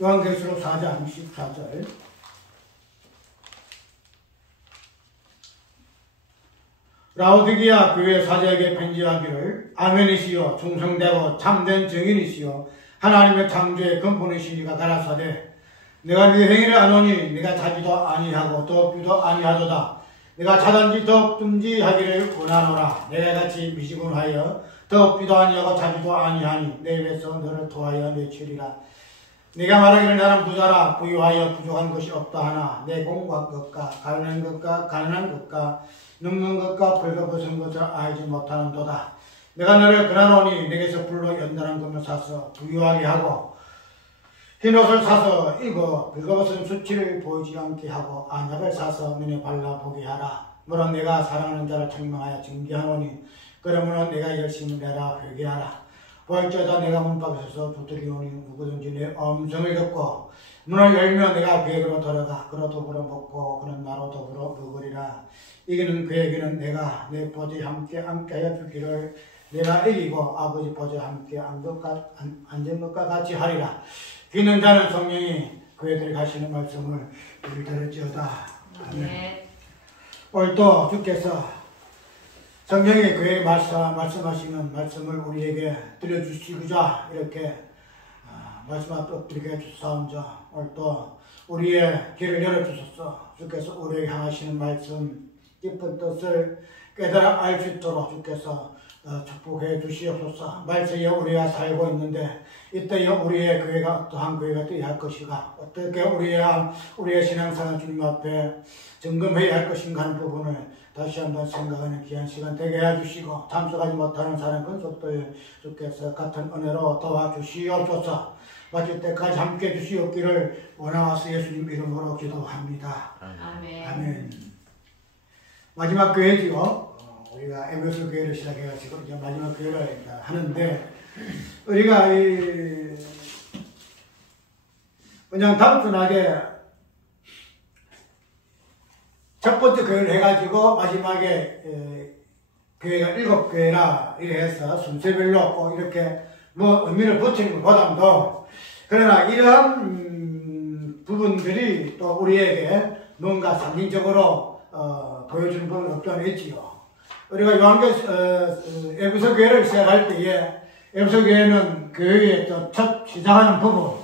요한계시록 4장 14절. 라오디게아 교회 사제에게 편지하기를 아멘이시여 충성되고 참된 증인이시여 하나님의 창조의 근본이시니가 가라사대 내가 네 행위를 아노니 네가 자지도 아니하고 덥지도 아니하도다. 내가 자든지 덥든지 하기를 원하노라. 내가 같이 미지근하여 덥지도 아니하고 자지도 아니하니 내 입에서 너를 토하여 내치리라. 네가 말하기를 나는 부자라 부유하여 부족한 것이 없다 하나 내 공과 것과 가난한 것과 늙는 것과 벌거벗은 것을 알지 못하는도다. 내가 너를 그나노니 내게서 불로 연단한 금을 사서 부유하게 하고 흰옷을 사서 입어 벌거벗은 수치를 보이지 않게 하고 안약을 사서 눈에 발라보게 하라. 물론 내가 사랑하는 자를 책망하여 징계하노니 그러므로 내가 열심히 내라 회개하라. 보할지어다 내가 문 밖에 서서 두드리오니 누구든지 내 음성을 듣고 문을 열면 내가 그에게로 들어가 그로 더불어 먹고 그는 나로 더불어 먹으리라. 이기는 그에게는 내가 내 보좌에 함께 앉게 주기를 내가 이기고 아버지 보좌에 함께 앉은 것과 같이 하리라. 귀는 자는 성령이 그에게 가시는 말씀을 우리 들을지어다. 아멘. 오늘도 주께서 성령이 그에게 말씀하시는 말씀을 우리에게 들려주시고자 이렇게 말씀을 엎드리게 해주사온자 오늘도 우리의 길을 열어주소서. 주께서 우리에게 향하시는 말씀 깊은 뜻을 깨달아 알 수 있도록 주께서 축복해 주시옵소서. 말씀에 우리가 살고 있는데 이때에 우리의 교회가 어떠한 교회가 되어야 할 것인가, 어떻게 우리의 신앙생활 주님 앞에 점검해야 할 것인가 하는 부분을 다시 한번 생각하는 귀한 시간 되게 해주시고 참석하지 못하는 사람 근속들 주께서 같은 은혜로 도와주시옵소서. 마칠 때까지 함께 해주시옵기를 원하와서 예수님 이름으로 기도합니다. 아멘. 아멘. 마지막 교회지요. 우리가 에베소 교회를 시작해가지고 이제 마지막 교회를 하는데 우리가 그냥 단순하게 첫 번째 교회를 해가지고 마지막에 교회가 7교회라 이래 해서 순서별로 꼭 이렇게 뭐 의미를 붙이는 것보다도 그러나 이러한 부분들이 또 우리에게 뭔가 상징적으로 보여주는 부분은 없지 않아 있지요. 우리가 에베소 교회를 시작할 때에 에베소 교회는 교회의 첫 시작하는 부분,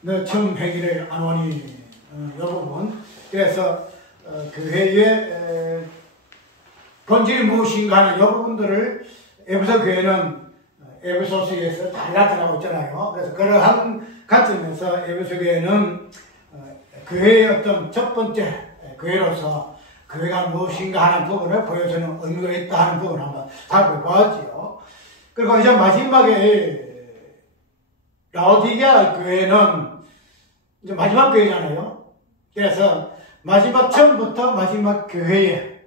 너 처음 회기를 안오니 이 부분. 그래서 교회의 본질이 무엇인가 하는 이 부분들을 에베소 교회는 에베소서에서 잘 나타나고 있잖아요. 그래서 그러한 관점에서 에베소 교회는 교회의 어떤 첫 번째 교회로서 교회가 무엇인가 하는 부분을 보여주는 의미가 있다 하는 부분을 한번 살펴보았지요. 그리고 이제 마지막에 라오디게아 교회는 이제 마지막 교회잖아요. 그래서 마지막 처음부터 마지막 교회에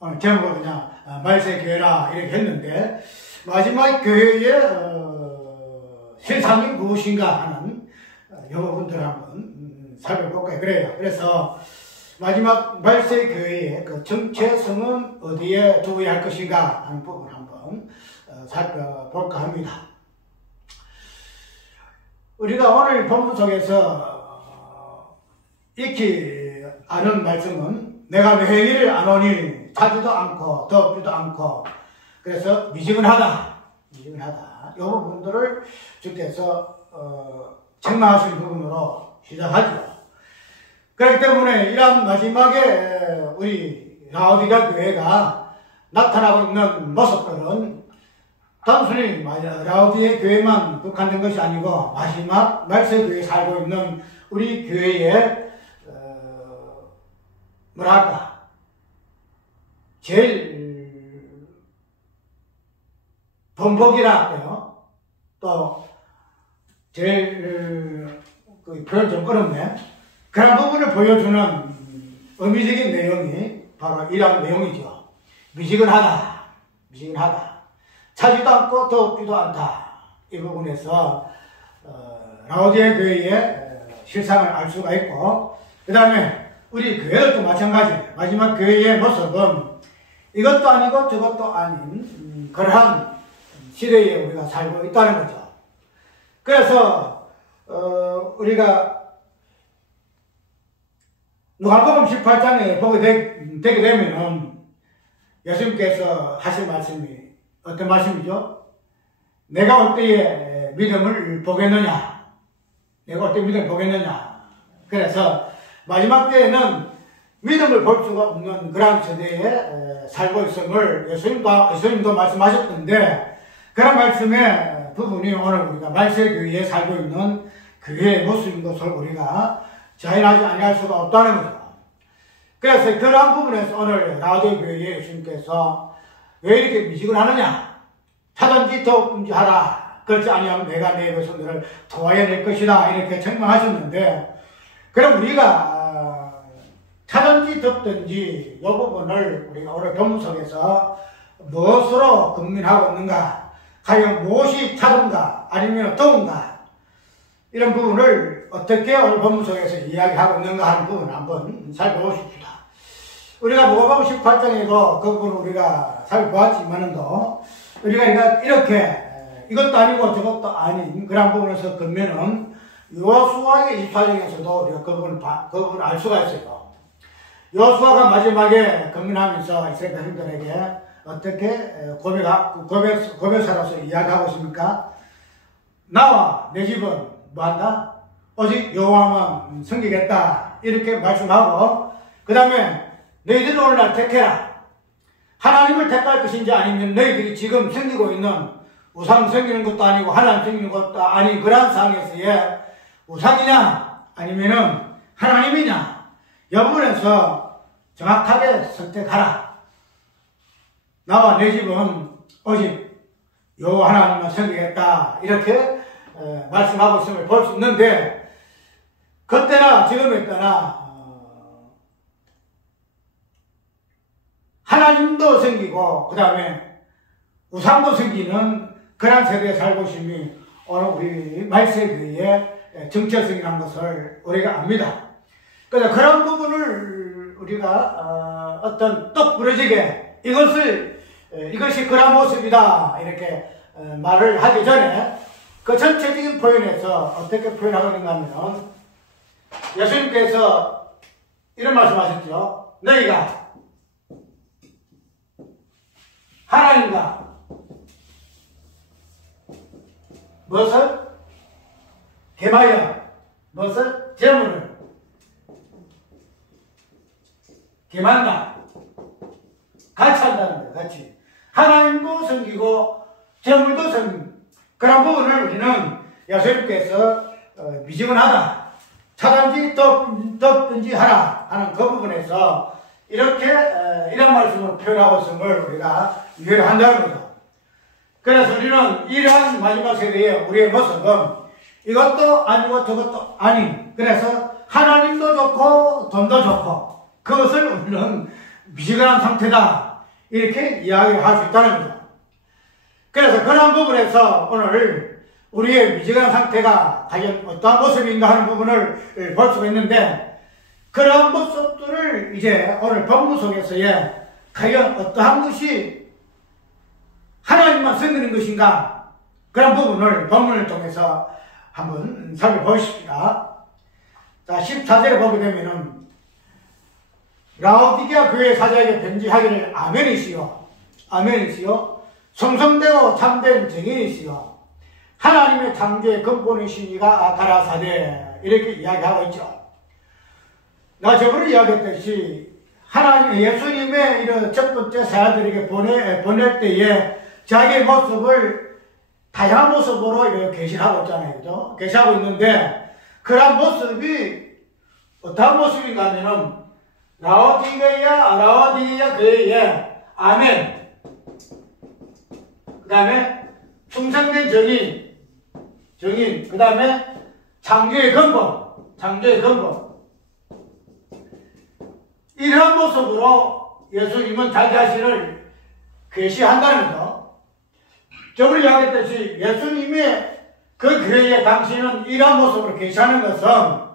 오늘 제목을 그냥 말세 교회라 이렇게 했는데 마지막 교회의 실상이 무엇인가 하는 이 부분들을 한번 살펴볼까요? 그래요. 그래서 마지막 말세 교회의 그 정체성은 어디에 두어야 할 것인가 하는 부분을 한번 살펴볼까 합니다. 우리가 오늘 본문 속에서 익히 아는 말씀은 내가 내 행위를 안오니 차지도 않고 덥지도 않고 그래서 미지근하다 이 부분들을 주께서 책망하시는 부분으로 시작하죠. 그렇기 때문에 이러한 마지막에 우리 라오디게아 교회가 나타나고 있는 모습들은 단순히 라오디게아 교회만 국한된 것이 아니고 마지막 말세 교회에 살고 있는 우리 교회의 뭐랄까 제일 본보기라 할까요? 또 제일 그 표현 좀 어렵네. 그런 부분을 보여주는 의미적인 내용이 바로 이러한 내용이죠. 미지근하다. 차지도 않고 덥지도 않다. 이 부분에서 라오디게아 교회의 실상을 알 수가 있고 그 다음에 우리 교회도 마찬가지 마지막 교회의 모습은 이것도 아니고 저것도 아닌 그러한 시대에 우리가 살고 있다는 거죠. 그래서 우리가 누가복음 18장에 보게 되게 되면은 예수님께서 하신 말씀이 어떤 말씀이죠? 내가 올 때에 믿음을 보겠느냐? 내가 올 때 믿음을 보겠느냐? 그래서 마지막 때에는 믿음을 볼 수가 없는 그런 세대에 살고 있음을 예수님도 말씀하셨던데, 그런 말씀의 부분이 오늘 우리가 말세교회에 살고 있는 교회의 모습인 것을 우리가 자인하지 아니할 수가 없다는 거죠. 그래서 그러한 부분에서 오늘 라오디게 교회에 예수님께서 왜 이렇게 미지근하느냐? 차든지 더욱든지 하라. 그렇지 아니하면 내가 내 백성들을 도와낼 것이다. 이렇게 책망하셨는데, 그럼 우리가 차든지 덥든지 이 부분을 우리가 오늘 본문 속에서 무엇으로 국민하고 있는가? 과연 무엇이 차든가 아니면 더운가? 이런 부분을 어떻게 오늘 본문 속에서 이야기하고 있는가 하는 부분을 한번 살펴보십시다. 우리가 누가복음 18장에도 그 부분을 우리가 살펴보았지만은도 우리가 이렇게 이것도 아니고 저것도 아닌 그런 부분에서 보면은 여호수아의 24장에서도 우리가 그 부분을 알 수가 있어요. 여호수아가 마지막에 건면하면서 이스라엘 백성들에게 어떻게 고백사로서 이야기하고 있습니까? 나와 내 집은 뭐한다? 오직 여호와만 섬기겠다. 이렇게 말씀하고, 그 다음에 너희들은 오늘날 택해라. 하나님을 택할 것인지 아니면 너희들이 지금 섬기고 있는 우상 섬기는 것도 아니고 하나님 섬기는 것도 아닌 그러한 상황에서의 우상이냐 아니면은 하나님이냐 이 부분에서 정확하게 선택하라. 나와 내 집은 오직 여호와 하나님만 섬기겠다. 이렇게 말씀하고 있음을 볼 수 있는데, 그때나 지금에 따라 하나님도 섬기고 그 다음에 우상도 섬기는 그런 세대에 살고 있음이 오늘 우리 말세교회의 정체성이라는 것을 우리가 압니다. 그래서 그런 부분을 우리가 어떤 똑 부러지게 이것이 그런 모습이다 이렇게 말을 하기 전에 그 전체적인 표현에서 어떻게 표현하고 있는가 하면, 예수님께서 이런 말씀하셨죠. 너희가 하나님과 무엇을? 겸하여 무엇을? 재물을 겸한다. 같이 한다는 거예요. 같이. 하나님도 섬기고 재물도 섬기고, 그런 부분을 우리는 예수님께서 미지근하다. 차든지 덥든지 하라 하는 그 부분에서 이렇게 이런 말씀을 표현하고 있음을 우리가 이해를 한다는 거죠. 그래서 우리는 이러한 마지막 세대의 우리의 모습은 이것도 아니고 저것도 아닌, 그래서 하나님도 좋고 돈도 좋고 그것을 우리는 미지근한 상태다 이렇게 이야기를 할 수 있다는 거죠. 그래서 그런 부분에서 오늘 우리의 미지근한 상태가 과연 어떠한 모습인가 하는 부분을 볼 수가 있는데, 그런 모습들을 이제 오늘 본문 속에서의 과연 어떠한 것이 하나님만 섬기는 것인가, 그런 부분을 본문을 통해서 한번 살펴보십시다. 자, 14절에 보게 되면은 라오디게아 교회 사자에게 편지하기를 아멘이시요 성성되고 참된 증인이시요 하나님의 창조의 근본이시니가 가라사대 이렇게 이야기하고 있죠. 나 저번에 이야기했듯이 예수님의 이런 첫 번째 사람들에게 보낼 때에 자기의 모습을 다양한 모습으로 이렇게 계시하고 있잖아요. 그죠? 계시하고 있는데, 그런 모습이 어떤 모습인가 하면은 라오디게아 교회에 아멘, 그 다음에 충성된 증인, 그 다음에 창조의 근본. 이러한 모습으로 예수님은 자기 자신을 계시한다는 거. 저번에 이야기했듯이 예수님의 그 교회에 당신은 이러한 모습으로 계시하는 것은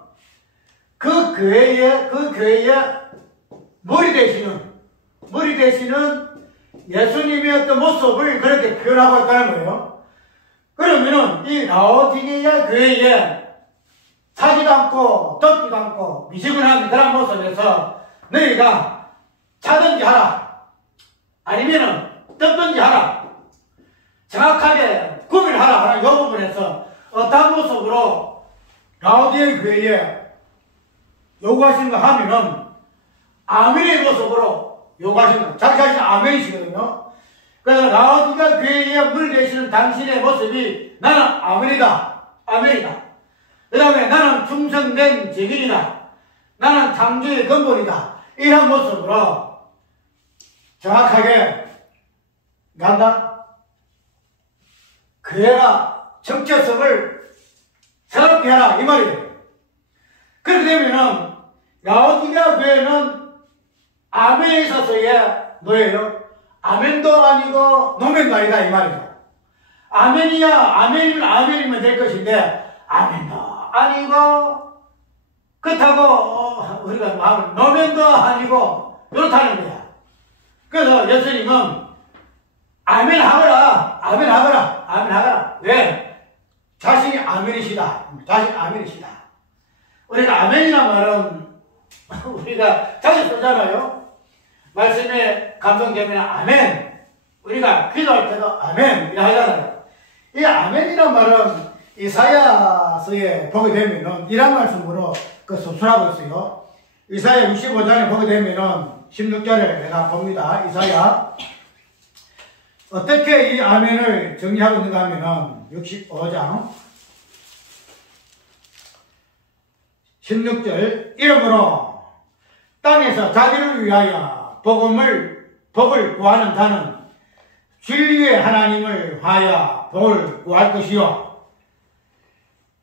그 교회의 머리 되시는 예수님의 어떤 모습을 그렇게 표현하고 있다는 거예요. 그러면은 이 라오디게아 교회에 사지도 않고 덮지도 않고 미지근한 그런 모습에서 너희가 차든지 하라, 아니면은 덮든지 하라, 정확하게 구별하라 하는 이 부분에서 어떤 모습으로 라오디게 교회에 요구하시는 거 하면은 아멘의 모습으로 요구하시는 거, 자기 자신이 아멘이시거든요. 그래서 라오디게 교회에 물계시는 당신의 모습이 나는 아멘이다, 아멘이다. 그 다음에 나는 충성된 증인이다, 나는 창조의 근본이다, 이런 모습으로 정확하게 간다. 교회가 정체성을 새롭게 하라 이 말이에요. 그렇게 되면은 라오디게 교회는 아멘에 있어서의 뭐예요? 아멘도 아니고 노멘도 아니다 이 말이죠. 아멘이야 아멘이면 아멘이면 될 것인데 아멘도 아니고 그렇다고 우리가 마음을 노멘도 아니고 이렇다는 거야. 그래서 예수님은 아멘 하거라, 아멘 하거라, 아멘 하거라. 왜? 자신이 아멘이시다. 자신이 아멘이시다. 우리가 아멘이란 말은 우리가 자주 쓰잖아요. 말씀에 감동되면 아멘. 우리가 기도할 때도 아멘 이라 하잖아요. 이 아멘이란 말은 이사야서에 보게 되면은 이런 말씀으로 섭술하고 있어요. 이사야 65장에 보게 되면은 16절에 내가 봅니다. 이사야 어떻게 이 아멘을 정리하고 있는가 하면은 65장 16절 이러므로 땅에서 자기를 위하여 복을 구하는 자는 진리의 하나님을 하여 복을 구할 것이요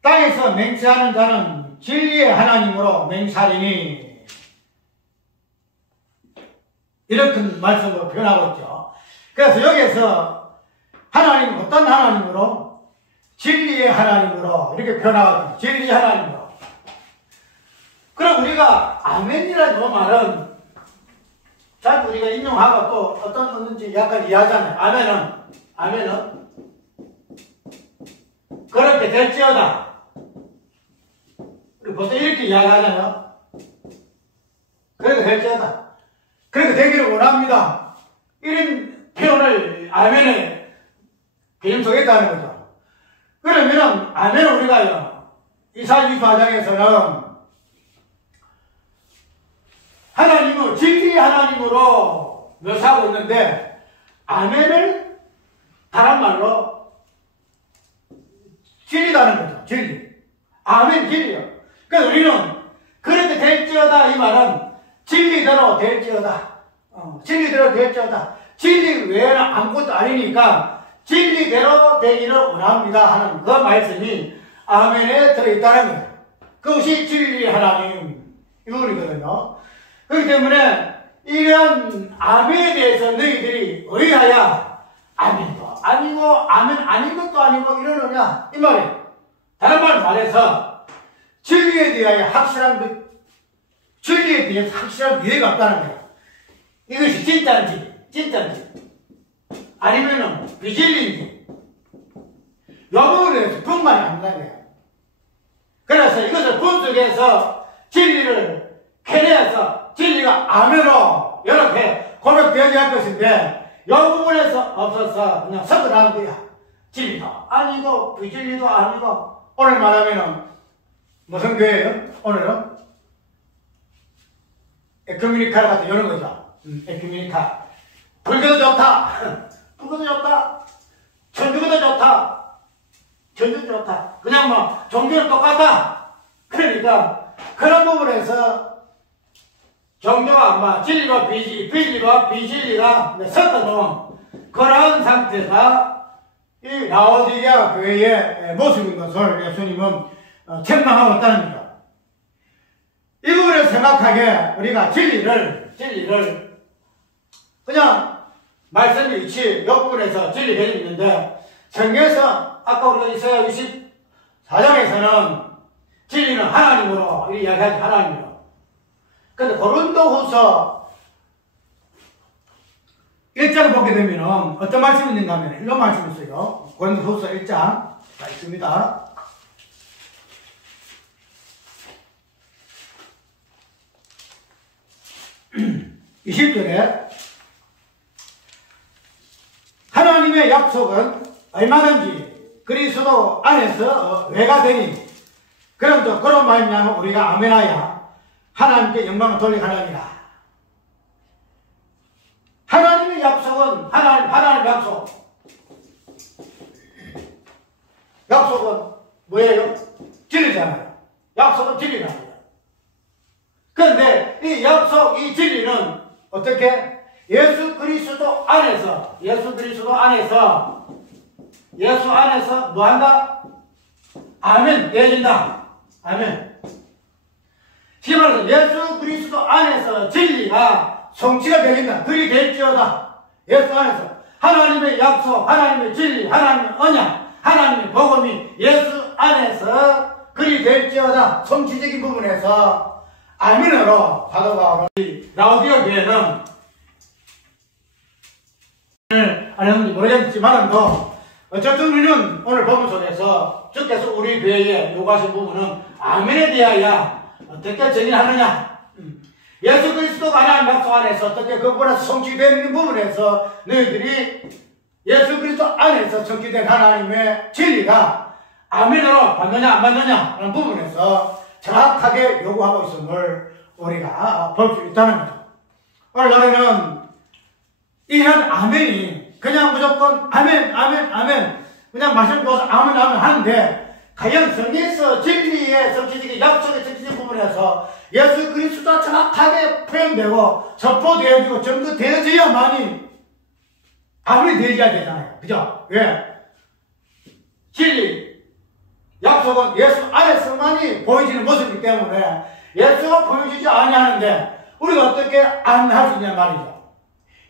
땅에서 맹세하는 자는 진리의 하나님으로 맹세하리니 이렇게 말씀으로 표현하고 있죠. 그래서 여기에서 하나님 어떤 하나님으로? 진리의 하나님으로 이렇게 표현하고 있죠. 진리의 하나님으로. 그럼 우리가 아멘이라는 말은 잘 우리가 인용하고 또 어떤 건지 약간 이해하잖아요. 아멘은 그렇게 될지어다. 우리 보통 이렇게 이야기하잖아요. 그렇게 될지어다. 그렇게 되기를 원합니다. 이런 표현을 아멘의 개념 속에 있다는 거죠. 그러면은 아멘은 우리가요 이사야 24장에서는 하나님을 진리의 하나님으로 묘사하고 있는데 아멘을 다른 말로 진리다는 거죠. 진리. 아멘 진리요. 그래서 우리는 그렇게 될지어다 이 말은 진리대로 될지어다. 진리대로 될지어다. 진리 외에는 아무것도 아니니까 진리대로 되기를 원합니다 하는 그 말씀이 아멘에 들어있다는 거예요. 그것이 진리의 하나님 이 부분이거든요. 그렇기 때문에 이러한 아멘에 대해서 너희들이 의하여 아멘도 아니고 아멘 아닌 것도 아니고 이러느냐 이 말이에요. 다른 말 말해서 진리에 대하여 진리에 대해서 확실한 이해가 없다는 거예요. 이것이 진짜인지 아니면은 비진리인지 이 부분에 대해서 분만이 안 나는 거예요. 그래서 이것을 분석해서 진리를 캐내서 진리가 아멘으로 이렇게 고백되어야 할 것인데 이 부분에서 없어서 그냥 섞어나는 거야. 진리도 아니고 비진리도 아니고 오늘 말하면은 무슨 교회예요? 오늘은 에큐메니카 같은 이런 거죠. 에큐메니카. 불교도 좋다. 불교도 좋다. 천주교도 좋다. 천주도 좋다. 그냥 뭐 종교는 똑같다. 그러니까 그런 부분에서 종교와 진리와 비진리와 비진리가 섞어놓은 그런 상태가 이 라오디게 교회의 모습인 것을 예수님은 책망하고 있다는 거죠. 이 부분을 생각하게 우리가 진리를 그냥 말씀이 위치 이 부분에서 진리 개념이 있는데 성경에서 아까 우리가 이사야 24장에서는 진리는 하나님으로 이야기하지 하나님으로. 근데 고린도후서 1장을 보게 되면 어떤 말씀이 있는가 하면 이런 말씀이 있어요. 고린도후서 1장 자 있습니다. 20절에 하나님의 약속은 얼마든지 그리스도 안에서 외가 되니 그런즉 그로 말미암아 우리가 아멘하여 하나님께 영광을 돌리하느니라. 하나님의 약속은 하나님의 약속은 뭐예요? 진리잖아요. 약속은 진리랍니다. 그런데 이 약속, 이 진리는 어떻게? 예수 그리스도 안에서 뭐한다? 아멘 되어진다. 아멘. 지금 말해서 예수 그리스도 안에서 진리가 성취가 되겠다. 그리 될지어다. 예수 안에서 하나님의 약속, 하나님의 진리, 하나님의 언약, 하나님의 복음이 예수 안에서 그리 될지어다. 성취적인 부분에서 아멘으로 사도 바울이 라오디가 교회는 안 했는지 모르겠지만도 어쨌든 우리는 오늘 본문 속에서 주께서 우리 교회에 요구하신 부분은 아멘에 대하여 어떻게 정의하느냐. 예수 그리스도가 하나님 약속 안에서 어떻게 그보다 성취되는 부분에서 너희들이 예수 그리스도 안에서 성취된 하나님의 진리가 아멘으로 받느냐 안 받느냐 하는 부분에서 정확하게 요구하고 있음을 우리가 볼 수 있다는 거죠. 오늘 노래는 이런 아멘이 그냥 무조건 아멘 그냥 말씀 줘서 아멘 하는데 과연 성경에서 진리의 성취적인 약속의 성취적인 부분에서 예수 그리스도가 정확하게 표현되고 선포되어지고 전도되어져야만이 아멘이 되어야 되잖아요. 그죠? 왜? 진리 약속은 예수 안에서만이 보여지는 모습이기 때문에 예수가 보여지지 아니하는데 우리가 어떻게 아멘할 수 있냐 말이죠.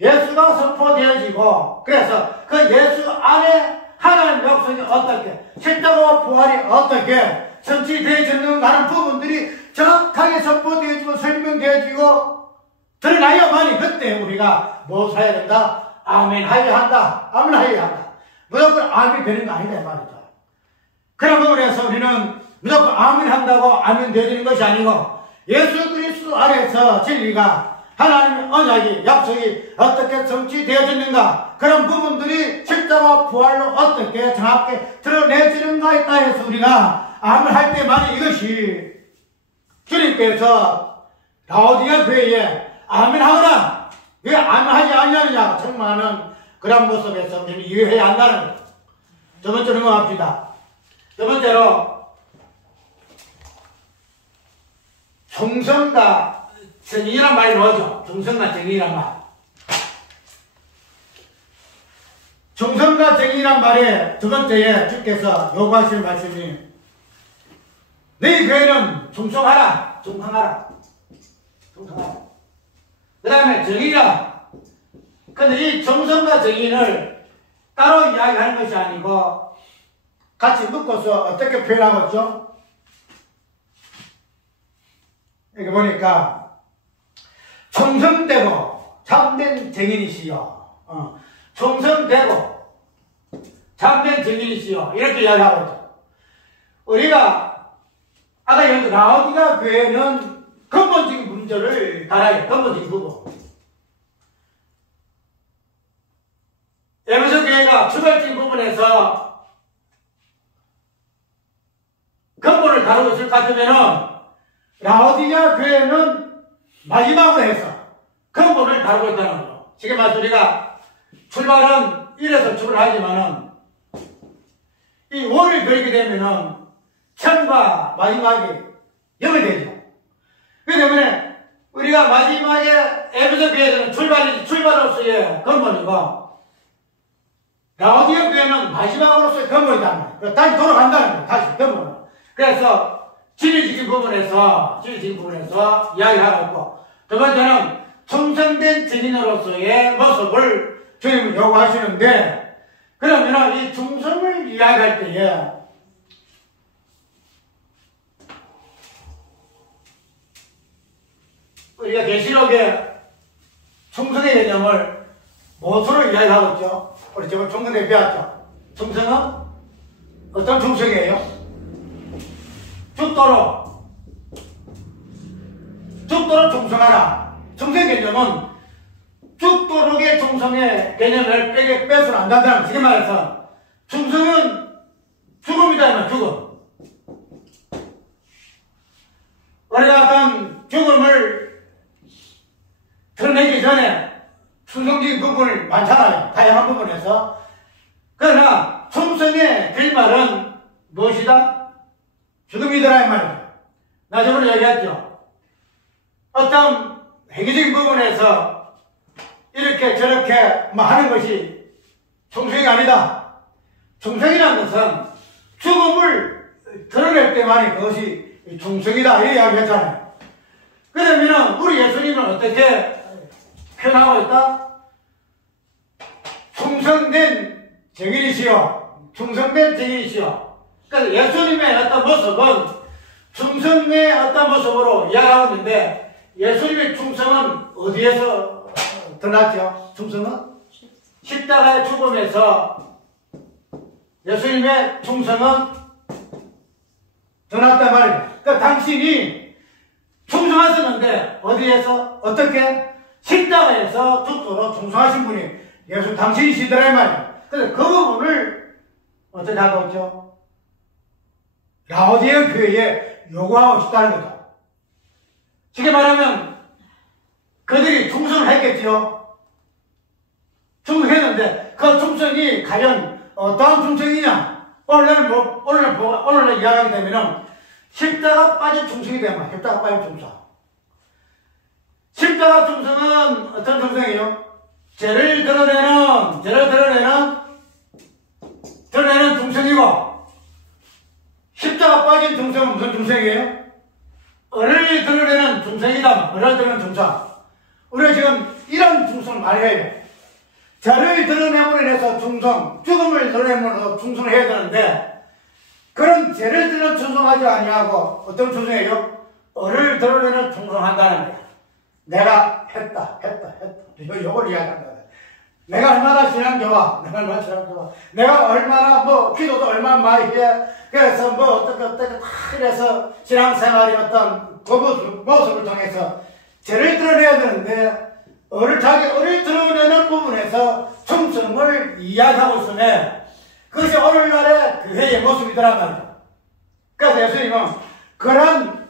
예수가 선포되어지고 그래서 그 예수 안에 하나님 약속이 어떻게 십자가와 부활이 어떻게 성취되어지는가 하는 부분들이 정확하게 선포되어지고 설명되어지고 드러나야만이 그때 우리가 무엇을 해야 된다? 아멘 하여야 한다. 아멘 하여야 한다. 무조건 아멘 되는 거 아니다 이 말이죠. 그런 부분에서 우리는 무조건 아멘 한다고 아멘 되어지는 것이 아니고 예수 그리스도 안에서 진리가 하나님의 언약이 약속이 어떻게 성취되어졌는가 그런 부분들이 십자가 부활로 어떻게 정확하게 드러내지는가에 따라서 우리가 아멘 할 때만 이것이 주님께서 라오디가 교회에 아멘 하거나 왜 아멘 하지 아니하느냐 정말은 그런 모습에서 우리는 이해해야 한다는 거예요. 두 번째로 넘어갑시다. 두 번째로 충성과 정의란 말이 나오죠. 충성과 정의란 말. 충성과 정의란 말에 두 번째에 주께서 요구하시는 말씀이 너희 교회는 충성하라. 그 다음에 정의라. 근데 이 충성과 정의를 따로 이야기하는 것이 아니고 같이 묶어서 어떻게 표현하고 있죠? 여기 보니까 충성되고 참된 정인이시여. 충성되고 참된 정인이시여. 이렇게 이야기하고 있죠. 우리가 아까 여기 라오디가 교회는 근본적인 문제를 달아요. 근본적인 부분. 에베소 교회가 출발적인 부분에서 근본을 다루고 있을 것 같으면은 라오디가 교회는 마지막으로 해서 근본을 다루고 있다는 거죠. 지금 말씀 우리가 출발은 이래서 출발하지만은 이 원을 그리게 되면은 처음과 마지막이 연결되죠. 그렇기 때문에 우리가 마지막에 에베소 교회에서는 출발로서의 근본이고 라오디아 교회는 마지막으로서의 근본이다. 다시 돌아간다는 거예요. 다시 근본으로. 그래서 진리적인 부분에서 이야기하고 있고, 두 번째는 충성된 증인으로서의 모습을 주님은 요구하시는데, 그러면 이 충성을 이야기할 때에 우리가 계시록에 충성의 개념을 무엇으로 이야기하고 있죠? 우리 저번 충성에 배웠죠? 충성은 어떤 충성이에요? 죽도록 충성하라. 충성 개념은 죽도록의 충성의 개념을 빼서는 안 된다는, 지금 말해서 충성은 죽음이다, 죽음. 우리가 어떤 죽음을 드러내기 전에 충성적인 부분을 많잖아요, 다양한 부분에서. 그러나 충성의 결말은 무엇이다? 죽음이더라 이 말이죠. 나 저번에 얘기했죠. 어떤 행위적인 부분에서 이렇게 저렇게 하는 것이 충성이 아니다. 충성이라는 것은 죽음을 드러낼 때만이 그것이 충성이다, 이 이야기 했잖아요. 그러면 우리 예수님은 어떻게 표현하고 있다? 충성된 증인이시여, 충성된 증인이시여. 그래서 예수님의 어떤 모습은 충성의 어떤 모습으로 이야기하고 있는데, 예수님의 충성은 어디에서 드러났죠? 충성은 십자가의 죽음에서 예수님의 충성은 드러났단 말이에요. 그러니까 당신이 충성하셨는데 어디에서 어떻게? 십자가에서 죽도록 충성하신 분이 예수 당신이시더라 이 말이에요. 그래서 그 부분을 어떻게 하고 있죠? 라오디에 교회에 요구하고 싶다는 거죠. 쉽게 말하면 그들이 충성을 했겠지요. 충성했는데 그 충성이 과연 어떠한 충성이냐? 오늘 이야기하게 되면은 십자가 빠진 충성이 되면 십자가 빠진 충성. 십자가 충성은 어떤 충성이에요? 죄를 드러내는 충성이고, 십자가 빠진 충성은 무슨 충성이에요? 을을 드러내는 충성이다. 을을 드러내는 충성. 우리가 지금 이런 충성을 말해야 해요. 죄를 드러내므로 인해서 충성, 죽음을 드러내므로 충성을 해야 되는데, 그런 죄를 드러내는 충성하지 아니하고 어떤 충성이에요? 을을 드러내는 충성한다는 거예요. 내가 했다. 요걸 이야기한다. 내가 얼마나 신앙좋아. 내가 얼마나 기도도 얼마나 많이 해. 그래서 어떻게 다 이래서 신앙생활이 어떤 그 모습을 통해서 죄를 드러내야 되는데, 을을 드러내는 부분에서 충성을 이야기하고 있으면 그것이 오늘날의 교회의 모습이더란 말이죠. 그래서 예수님은 그런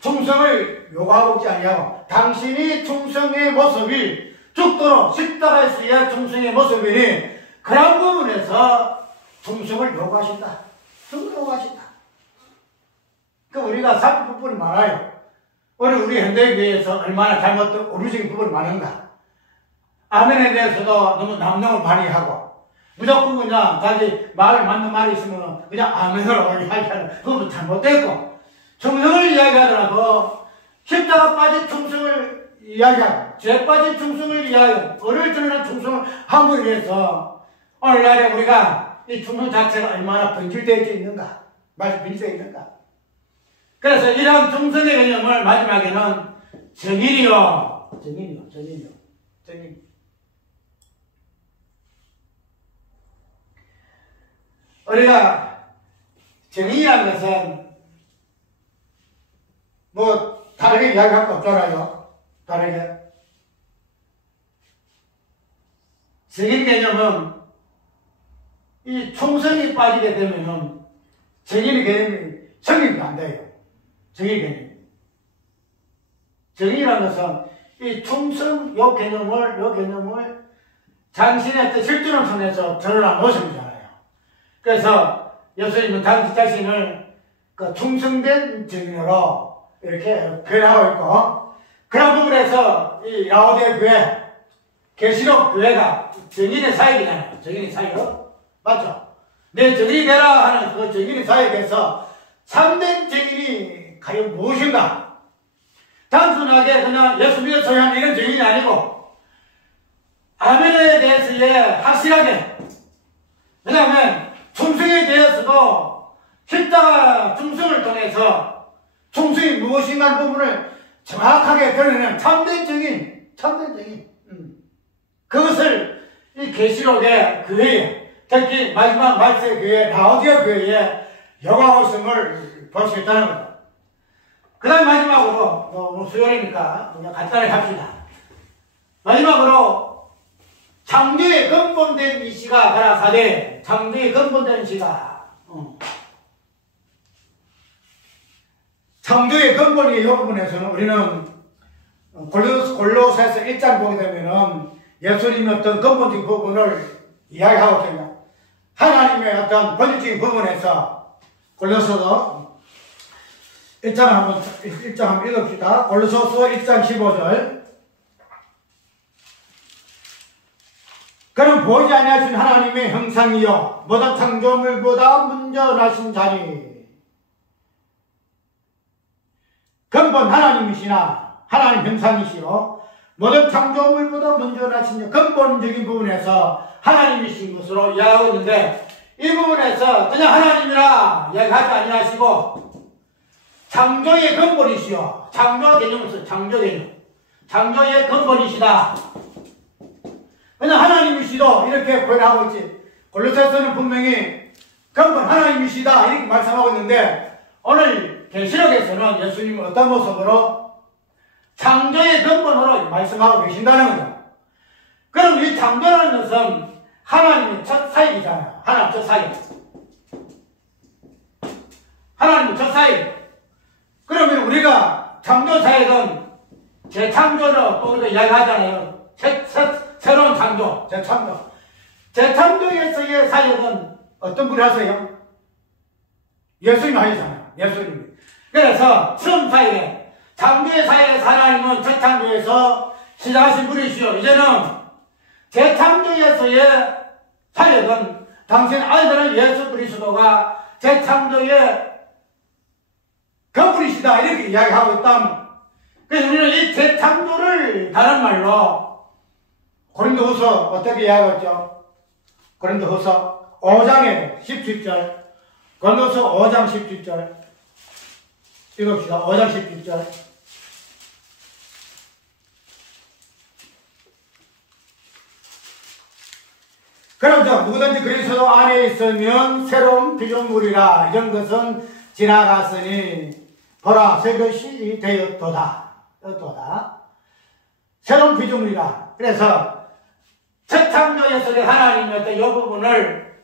충성을 요구하고 있지 아니하고, 당신이 충성의 모습이 죽도록 십자가에서의 충성의 모습이니 그런 부분에서 충성을 요구하신다. 우리가 살필 부분이 많아요. 우리 현대교회에서 얼마나 잘못된 오류적인 부분이 많은가. 아멘에 대해서도 너무 남용을 많이 하고, 무조건 그냥 자기 말 맞는 말이 있으면 그냥 아멘으로 이야기하는, 그것도 잘못됐고, 충성을 이야기하더라도 십자가 빠진 충성을 이야기하고, 죄 빠진 충성을 이야기하고, 을을 드러낸 충성을 함으로 인해서 오늘날에 우리가 이 충성 자체가 얼마나 변질되어 있는가, 변질되어 있는가. 그래서 이런 충성의 개념을 마지막에는 정인이요. 우리가 정인이라는 것은 다르게 이야기할 거 없잖아요. 다르게. 정인 개념은 이 충성이 빠지게 되면은 정인의 개념이 성립이 안 돼요. 정의 개념. 정의라는 것은 이 충성 요 개념을 당신의 어떤 실존을 통해서 드러난 모습이잖아요. 그래서 예수님은 당신 자신을 그 충성된 증인으로 이렇게 표현하고 있고, 그런 부분에서 이 라오디에 교회, 계시록 교회가 증인의 사역이잖아요. 증인의 사역. 맞죠? 내 증인이 되라 하는 그 증인의 사역에서 참된 증인이 과연 무엇인가? 단순하게 그냥 예수 믿어 소유하는 이런 증인이 아니고, 아멘에 대해서 확실하게, 왜냐하면 충성에 대해서도 십자가 충성을 통해서 충성이 무엇인가 하는 부분을 정확하게 드러내는 참된 증인. 그것을 이 계시록의 교회에, 특히 마지막 말세의 교회, 라오디아 교회에 요구하고 있음을 볼 수 있다는 겁니다. 그 다음 마지막으로, 뭐 수요일이니까 그냥 간단하게 합시다. 마지막으로, 창조의 근본된 이 시가 가라사대, 창조의 근본된 시가, 창조의 근본이 이 부분에서는 우리는 골로새서 1장 보게 되면은 예수님의 어떤 근본적인 부분을 이야기하고 있습니다. 하나님의 어떤 본질적인 부분에서 골로새서 1장 한번 읽읍시다. 골로새서 1장 15절. 그는 보이지 아니하신 하나님의 형상이요 모든 창조물보다 먼저 나신 자니 근본 하나님이시나 하나님 형상이시요 모든 창조물보다 먼저 나신 근본적인 부분에서 하나님이신 것으로 이야기하고 있는데 이 부분에서 그냥 하나님이라 이야기하지 아니하시고 창조의 근본이시요 창조 개념을 써 창조 개념 창조의 근본이시다. 그냥 하나님이시도 이렇게 표현하고 있지. 골로새서는 분명히 근본 하나님이시다 이렇게 말씀하고 있는데 오늘 계시록에서는 예수님은 어떤 모습으로 창조의 근본으로 말씀하고 계신다는 거죠. 그럼 이 창조라는 것은 하나님의 첫 사역이잖아요. 하나님 첫 사역. 하나님의 첫 사역. 그러면 우리가 창조 사역은 재창조로 또 우리가 이야기하잖아요. 새로운 창조, 재창조. 재창조에서의 사역은 어떤 분이 하세요? 예수님이 하시잖아요. 예수님이. 그래서 처음 사역에 창조의 사역에서 하나님은 재창조에서 시작하신 분이시요. 이제는 재창조에서의 사역은 당신 아들은 예수 그리스도가 재창조의 그분이시다 이렇게 이야기하고 있다면 그래서 우리는 이 재창조를 다른 말로 고린도후서 어떻게 이야기하죠? 고린도후서 5장에 17절 고린도후서 5장 17절 읽읍시다. 5장 17절 그럼 누구든지 그리스도 안에 있으면 새로운 피조물이라 이런 것은 지나갔으니 보라 새 것이 되었도다. 새로운 피조물이라. 그래서 첫 창조에서 하나님의 어떤 이 부분을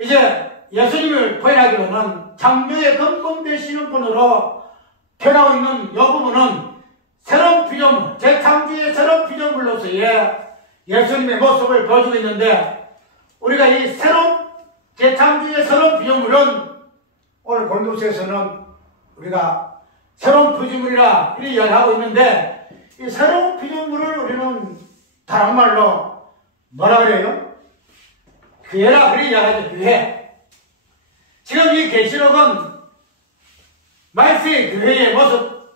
이제 예수님을 표현하기로는 창조의 근본 되시는 분으로 표현하고 있는 이 부분은 새로운 피조물, 재창조의 새로운 피조물로서의 예수님의 모습을 보여주고 있는데 우리가 이 새로운 재창조의 새로운 피조물은 오늘 고린도서에서는 우리가 새로운 피조물이라 이렇게 이야기하고 있는데 이 새로운 피조물을 우리는 다른 말로 뭐라 그래요? 교회라 그렇게 이야기하죠. 교회. 지금 이 계시록은 말세의 교회의 모습,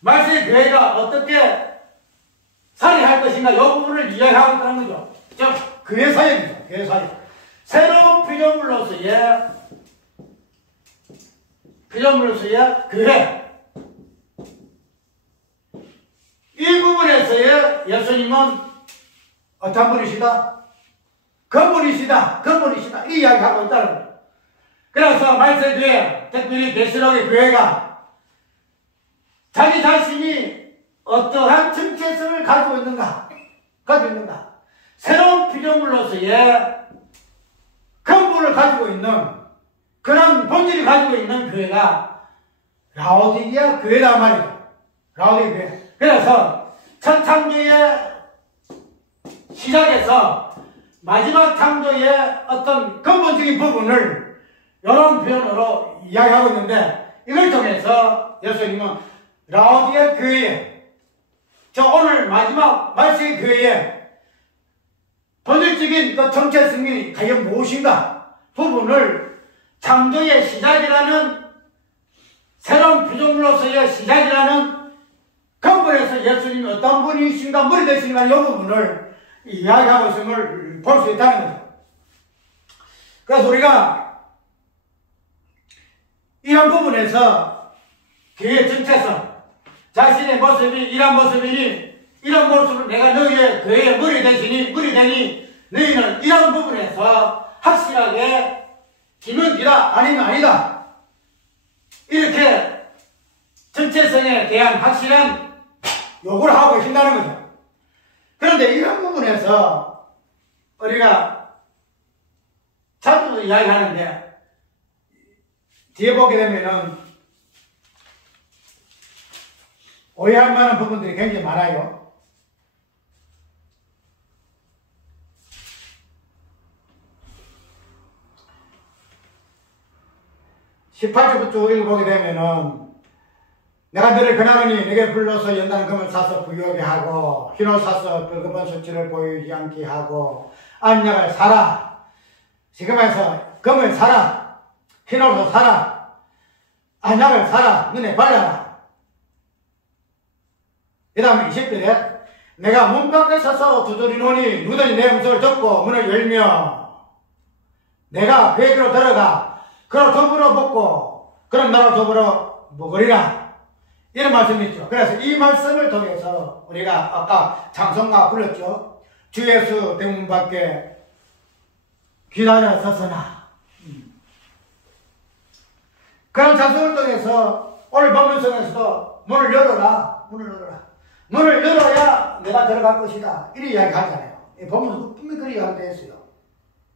말세의 교회가 어떻게 살아할 것인가 이 부분을 이야기하고 있다는 거죠. 즉 교회 사역이죠. 교회 사역. 새로운 피조물로서의 교회. 이 부분에서의 예수님은 어떤 분이시다? 근본이시다. 이 이야기하고 있다는 거예요. 그래서 말세교회, 특별히 계시록의 교회가 자기 자신이 어떠한 정체성을 가지고 있는가? 새로운 피조물로서의 근본을 가지고 있는 그런 본질을 가지고 있는 교회가 라오디게아 교회란 말이죠. 라오디게아 교회. 그래서 첫 창조의 시작에서 마지막 창조의 어떤 근본적인 부분을 이런 표현으로 이야기하고 있는데 이걸 통해서 예수님은 라오디게아 교회에 오늘 마지막 말세의 교회의 본질적인 그 정체성이 과연 무엇인가 부분을 창조의 시작이라는 새로운 피조물로서의 시작이라는 근본에서 예수님이 어떤 분이신가 머리 되시는가 이 부분을 이야기하고 있음을 볼 수 있다는 거죠. 그래서 우리가 이런 부분에서 교회의 정체성 자신의 모습이 이런 모습이니 이런 모습을 내가 너희의 교회의 머리 되니 너희는 이런 부분에서 확실하게 기면이다 아니면 아니다 이렇게 정체성에 대한 확실한 요구를 하고 계신다는 거죠. 그런데 이런 부분에서 우리가 자주 이야기하는데 뒤에 보게 되면은 오해할 만한 부분들이 굉장히 많아요. 18절부터 읽어보게 되면은 내가 너를 권하노니 내게 불러서 연단 금을 사서 부유하게 하고 흰옷 사서 붉은 수치를 보이지 않게 하고 안약을 사라. 지금에서 금을 사라. 흰옷을 사라. 안약을 사라. 눈에 발라라. 그 다음에 20절에 내가 문 밖에 서서 두드리노니 누더니 내 음성을 듣고 문을 열며 내가 그에게로 들어가 그로 더불어 먹고 그럼 나로 더불어 먹으리라. 이런 말씀이 있죠. 그래서 이 말씀을 통해서 우리가 아까 찬송가 불렀죠. 주 예수 대문 밖에 기다려 서서나. 그런 찬송을 통해서 오늘 본문 속에서도 문을 열어라. 문을 열어라. 문을 열어야 내가 들어갈 것이다. 이렇게 이야기하잖아요. 이 본문은 분명히 그렇게 이야기되어 있어요.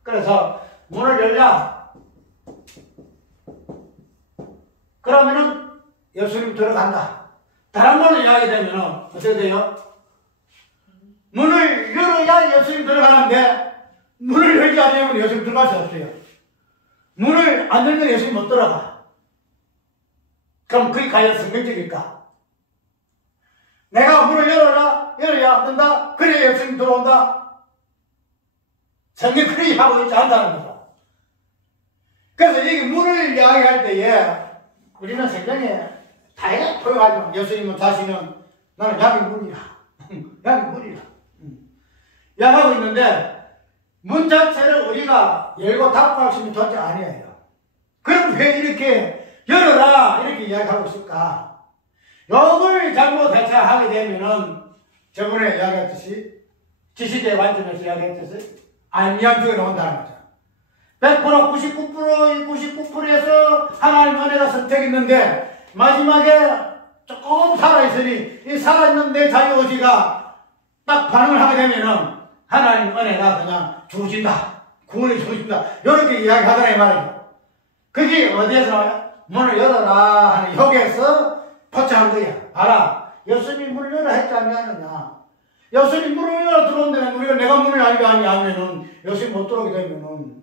그래서 문을 열자. 그러면은 예수님 들어간다. 다른 말로 이야기되면은 어떻게 돼요? 문을 열어야 예수님 들어가는데 문을 열지 않으면 예수님 들어갈 수 없어요. 문을 안 열면 예수님 못 들어가. 그럼 그게 과연 성경적일까? 내가 문을 열어야 안 된다? 그래 예수님 들어온다? 성경 그렇게 하고 있지 않다는 거죠. 그래서 이게 문을 이야기할 때에 우리는 성경에 다양하게 표현하죠. 예수님은 자신은 나는 약의 문이라. 약의 문이라. 이야기하고 있는데 문 자체를 우리가 열고 닫고 할 수 있는 존재 아니에요. 그럼 왜 이렇게 열어라 이렇게 이야기하고 있을까? 요걸 잘못 대처하게 되면은 저번에 이야기했듯이 지시대의 관점에서 이야기했듯이 안미한 쪽에 나온다는 거죠. 100% 99%에서 하나님 은혜가 선택했는데 마지막에 조금 살아있으니 이 살아있는 내 자유의지가 딱 반응을 하게 되면은 하나님 은혜가 그냥 주어진다. 구원이 주어진다. 이렇게 이야기하더라 이 말이죠. 그게 어디에서 나와요? 문을 열어라 하는 여기에서 포착한 거야. 봐라. 예수님 문을 열어 했지 않느냐. 예수님 문을 열어 들어온다면 우리가 내가 문을 열지 아니하면은 예수님 못 들어오게 되면은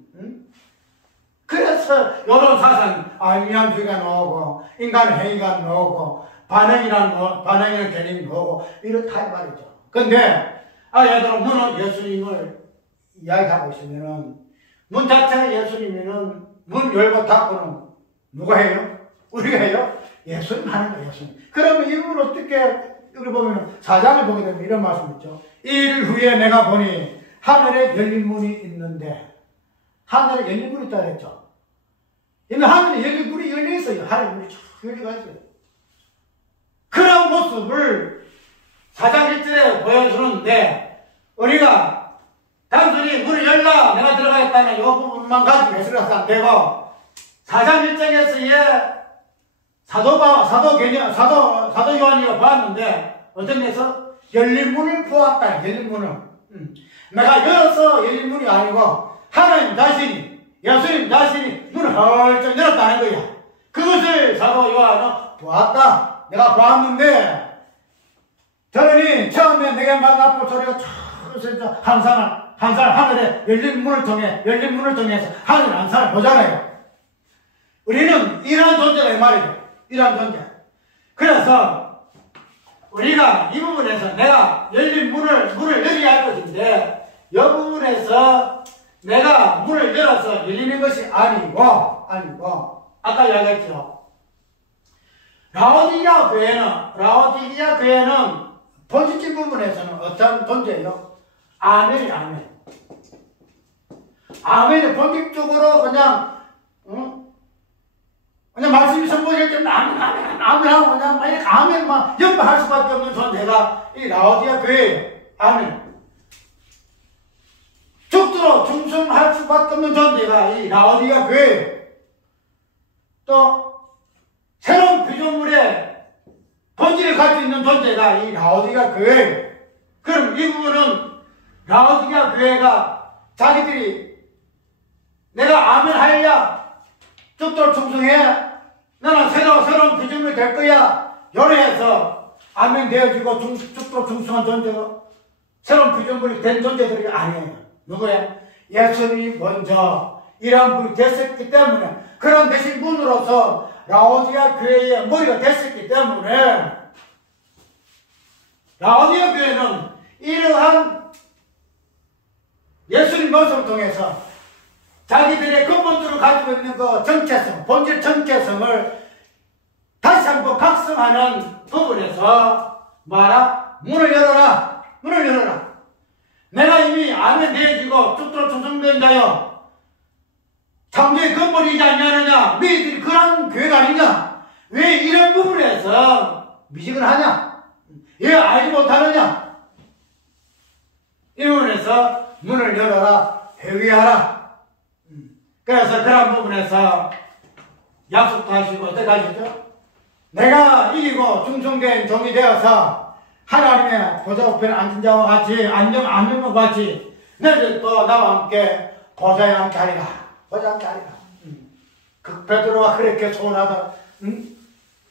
그래서 여러 사상 알미안주의가 나오고 인간 행위가 나오고 반응이라는 개념이 나오고 이렇다 이 말이죠. 근데 예를 문은 예수님을 이야기하고 있으면은 문 자체가 예수님이면 문 열고 닫고는 누가 해요? 우리가 해요? 예수님 하는 거예요. 예수님. 그러면 이걸 어떻게 여기 보면 4장을 보게 되면 이런 말씀 있죠. 일 후에 내가 보니 하늘에 열린 문이 있는데 하늘에 열린 문이 있다 그랬죠. 이미 하늘에 열린 문이 열려 있어요. 하늘에 문이 쫙 열려가 있어요. 그런 모습을 4장 1절에 보여주는데 우리가 단순히 문을 열라 내가 들어가겠다는 이 부분만 가지고 해석을 해서 안 되고 4장 1장에서의 사도 요한이가 보았는데 어떤 데서 열린 문을 보았다. 열린 문을. 내가 열어서 열린 문이 아니고 하나님 자신이 예수님 자신이 문을 헐쩍 열었다는 거야. 그것을 사도 요한은 보았다. 내가 보았는데 저러니 처음에 내게 만났던 소리가 쫙 항상 하늘에 열린 문을 통해서 하늘 항상을 보잖아요. 우리는 이러한 존재다 이 말이죠. 이러한 존재. 그래서 우리가 이 부분에서 내가 열린 문을 열어야 할 것인데 이 부분에서 내가 문을 열어서 열리는 것이 아니고 아까 이야기했죠. 라오디게아 교회는 본질적 부분에서는 어떤 존재예요? 아멘이 아멘. 아멘이 본질적으로 그냥 말씀이 선포될 때는 아멘 하고 그냥 이렇게 아멘만 연발할 수밖에 없는 존재가 이 라오디게아 교회예요. 아멘. 죽도록 충성할 수밖에 없는 존재가 이 라오디게아 교회예요. 또 새로운 피조물의 있는 존재가 이 라오디가 교회예요. 그럼 이 부분은 라오디가 교회가 자기들이 내가 아멘 할야 죽도록 충성해 나는 새로운 피조물이 될 거야 요래해서 아멘 되어지고 죽도록 충성한 존재가 새로운 피조물이 된 존재들이 아니에요. 누구야? 예수님이 먼저 이러한 분이 됐었기 때문에 그런 대신 분으로서 라오디아 교회의 머리가 됐었기 때문에 라오디아 교회는 이러한 예수님 모습을 통해서 자기들의 근본적으로 가지고 있는 그 정체성, 본질 정체성을 다시 한번 각성하는 부분에서 문을 열어라. 문을 열어라. 내가 이미 아멘 되어지고 죽도록 충성된 자여 창조의 근본이지 않냐느냐 너희들이 그런 교회가 아니냐 왜 이런 부분에서 미식을 하냐 왜 알지 못하느냐 이 부분에서 문을 열어라 회개하라. 그래서 그런 부분에서 약속도 하시고 어떻게 하시죠? 내가 이기고 충성된 종이 되어서 하나님의 보좌 우편에 앉은 자와 같이 앉은 것 같이 너희들도 나와 함께 보좌에 앉게 하리라. 보좌에 앉게 하리라. 베드로가 그렇게 소원하다.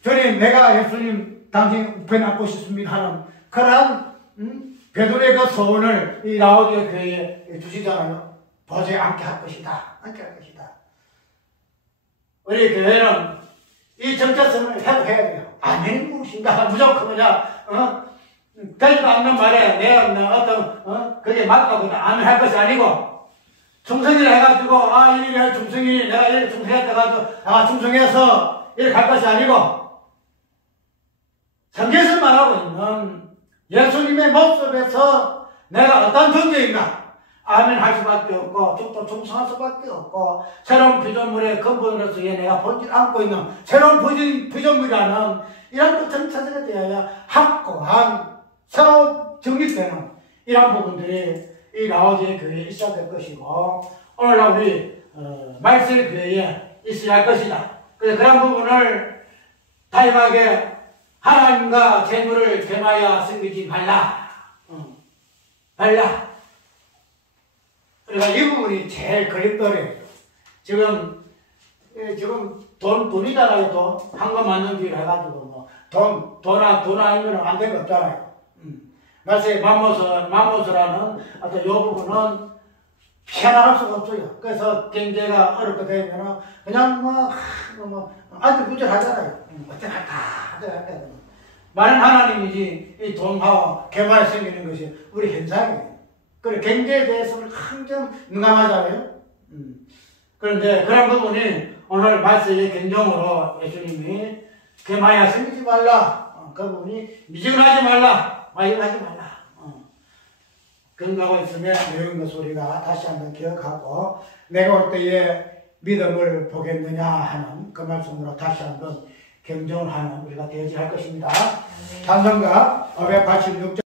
주님 내가 예수님 당신 우편에 앉고 싶습니다 하는 그런 베드로의 그 소원을 이 라오디아 교회에 주시잖아요. 보좌에 앉게 할 것이다. 앉게 할 것이다. 우리 교회는 이 정체성을 회복해야 돼요. 아멘이 무엇인가? 무조건 그냥 되지도 않는 말에 내가 어떤 그게 맞다고 아멘 할 것이 아니고 충성이라 해가지고 이리 충성이 내가 이리 충성했다 가지고 충성해서 이리 갈 것이 아니고 성경에서 말하고 있는 예수님의 모습에서 내가 어떤 존재인가 아멘 할 수밖에 없고 또 충성할 수밖에 없고 새로운 피조물의 근본으로서 내가 본질 안고 있는 새로운 피조물이라는 이런 그 정체성에 대하여 확고한 새로 정립되는 이런 부분들이 이 라오디아 교회에 있어야 될 것이고 오늘날 우리 말셀 교회에 있어야 할 것이다. 그래서 그런 부분을 다임하게 하나님과 재물을 겸하여 섬기지 말라. 말라. 그러니까 이 부분이 제일 그립더래요. 지금 돈이잖아요. 돈. 한거 맞는 줄 해가지고 돈 아니면 안 되는 거 없잖아요. 말세 맘모스라는 어떤 요 부분은 피해나갈 수가 없어요. 그래서 경제가 어렵게 되면 그냥 안절부절하잖아요. 어떡할까. 많은 하나님이지 이 돈하고 개발에 생기는 것이 우리 현상이에요. 그리고 경제에 대해서는 항상 민감하잖아요. 그런데 그런 부분이 오늘 말씀의 경종으로 예수님이 개마야 생기지 말라. 그 부분이 미증하지 말라. 이거 하지 말라. 그런다고 있으면 매운 그 소리가 다시 한번 기억하고 내가 올 때에 믿음을 보겠느냐 하는 그 말씀으로 다시 한번 경종을 하는 우리가 되어야 할 것입니다. 찬송가 586절